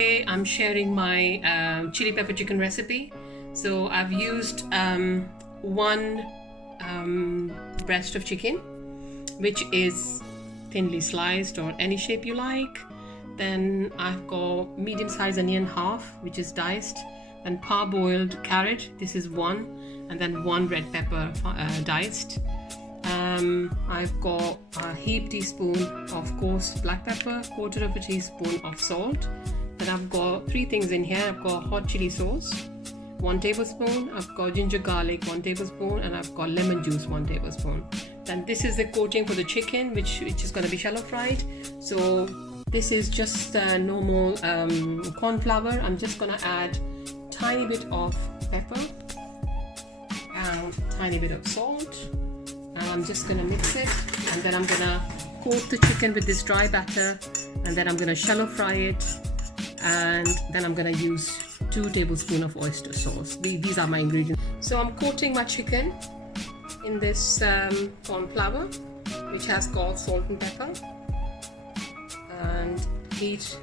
Today I'm sharing my chili pepper chicken recipe. So I've used one breast of chicken, which is thinly sliced or any shape you like. Then I've got medium-sized onion half, which is diced, and parboiled carrot, this is one, and then one red pepper diced. I've got a heaped teaspoon of coarse black pepper, quarter of a teaspoon of salt. Then I've got three things in here. I've got hot chili sauce, 1 tablespoon. I've got ginger garlic, 1 tablespoon, and I've got lemon juice, 1 tablespoon. Then this is the coating for the chicken, which is going to be shallow fried. So this is just normal corn flour. I'm just going to add tiny bit of pepper and tiny bit of salt. And I'm just going to mix it, and then I'm going to coat the chicken with this dry batter, and then I'm going to shallow fry it, and then I'm going to use 2 tablespoons of oyster sauce. These are my ingredients. So I'm coating my chicken in this corn flour, which has got salt and pepper, and heat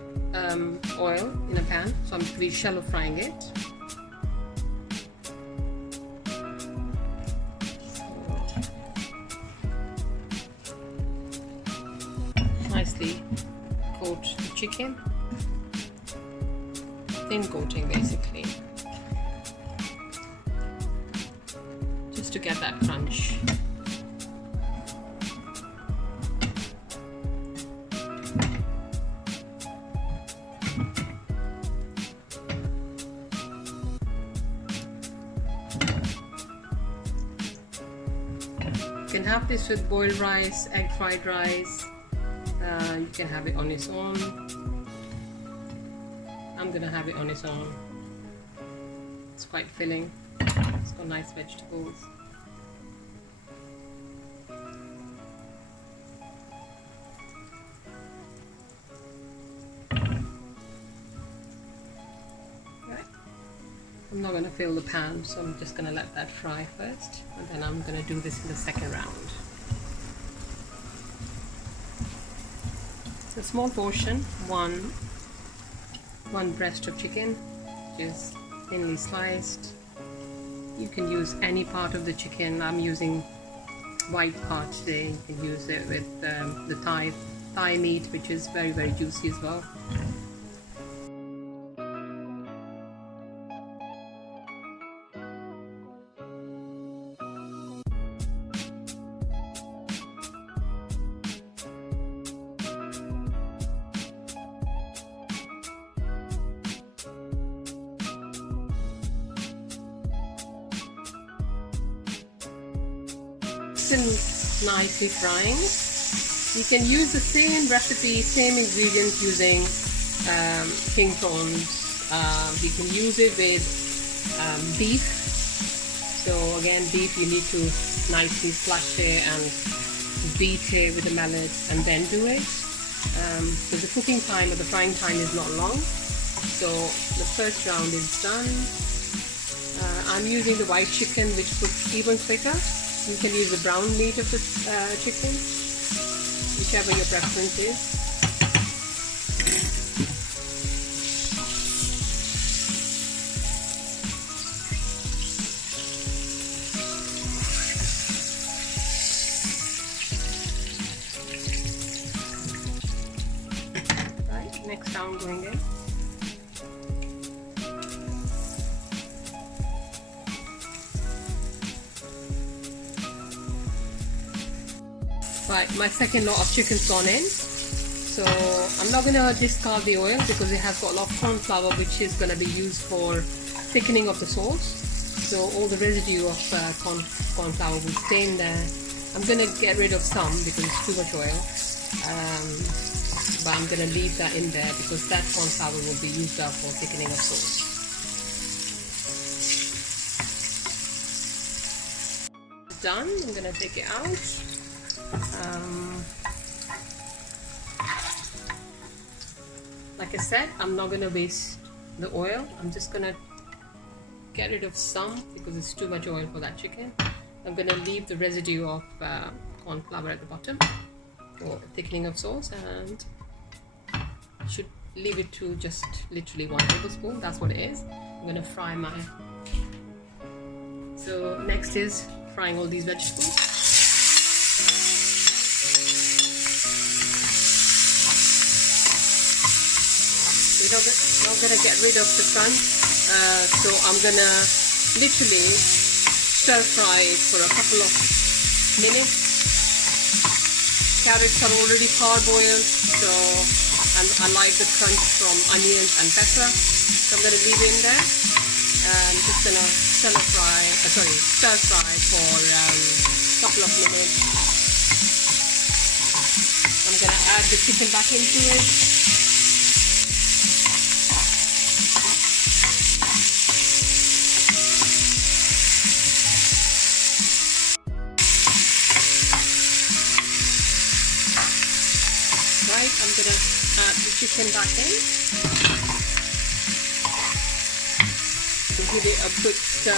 oil in a pan. So I'm really shallow frying it. Nicely coat the chicken, thin coating basically, just to get that crunch. You can have this with boiled rice, egg fried rice. You can have it on its own. I'm gonna have it on its own. It's quite filling. It's got nice vegetables. Right. I'm not gonna fill the pan, so I'm just gonna let that fry first, and then I'm gonna do this in the second round. A small portion, one breast of chicken, which is thinly sliced. You can use any part of the chicken. I'm using white part today. You can use it with the thigh meat, which is very, very juicy as well. Nicely frying. You can use the same recipe, same ingredients using king prawns. You can use it with beef. So again, beef you need to nicely flush it and beat it with a mallet and then do it. So the cooking time or the frying time is not long. So the first round is done. I'm using the white chicken, which cooks even quicker. You can use the brown meat of the chicken, whichever your preference is. Right, next round going in. Right, my second lot of chicken's gone in. So I'm not going to discard the oil because it has got a lot of corn flour, which is going to be used for thickening of the sauce. So all the residue of corn flour will stay in there. I'm going to get rid of some because it's too much oil. But I'm going to leave that in there because that corn flour will be used up for thickening of sauce. It's done. I'm going to take it out. Like I said, I'm not going to waste the oil. I'm just going to get rid of some because it's too much oil for that chicken. I'm going to leave the residue of corn flour at the bottom for thickening of sauce, and leave it to just literally 1 tablespoon. That's what it is. I'm gonna fry my. So next is frying all these vegetables. We're not gonna get rid of the crunch, so I'm gonna literally stir fry it for a couple of minutes. Carrots are already parboiled, so I like the crunch from onions and pepper, so I'm going to leave it in there and just going to stir fry for a couple of minutes. I'm going to add the chicken back into it. I'm going to add the chicken back in. Give it a quick stir.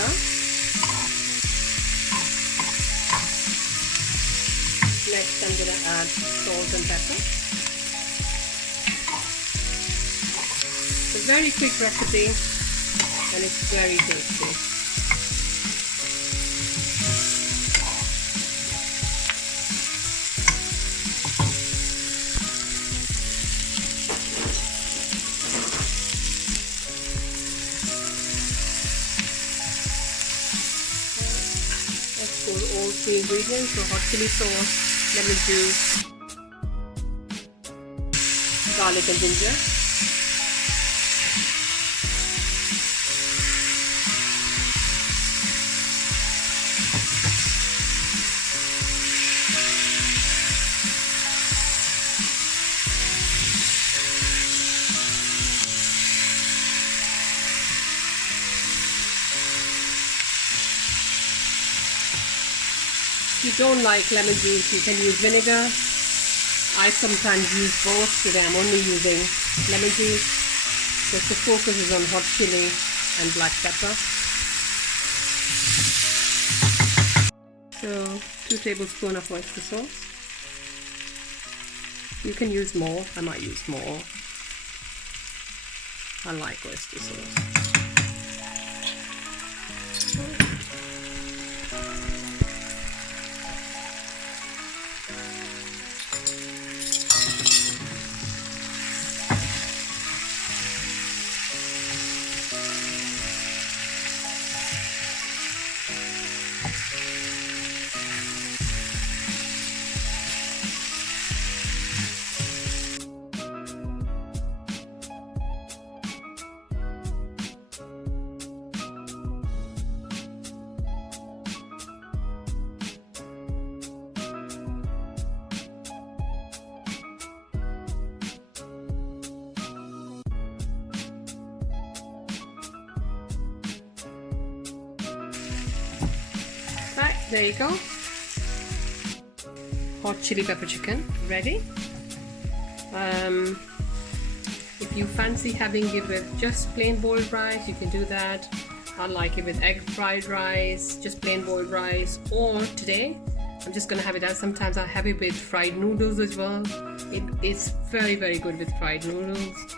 Next I'm going to add salt and pepper. It's a very quick recipe and it's very tasty. All 3 ingredients, so hot chili sauce, lemon juice, garlic and ginger. If you don't like lemon juice, you can use vinegar. I sometimes use both. Today I'm only using lemon juice because the focus is on hot chili and black pepper. So 2 tablespoons of oyster sauce. You can use more. I might use more. I like oyster sauce. Right, there you go. Hot chili pepper chicken ready. If you fancy having it with just plain boiled rice, you can do that. I like it with egg fried rice, just plain boiled rice, or today I'm just gonna have it as sometimes I have it with fried noodles as well. It is very, very good with fried noodles.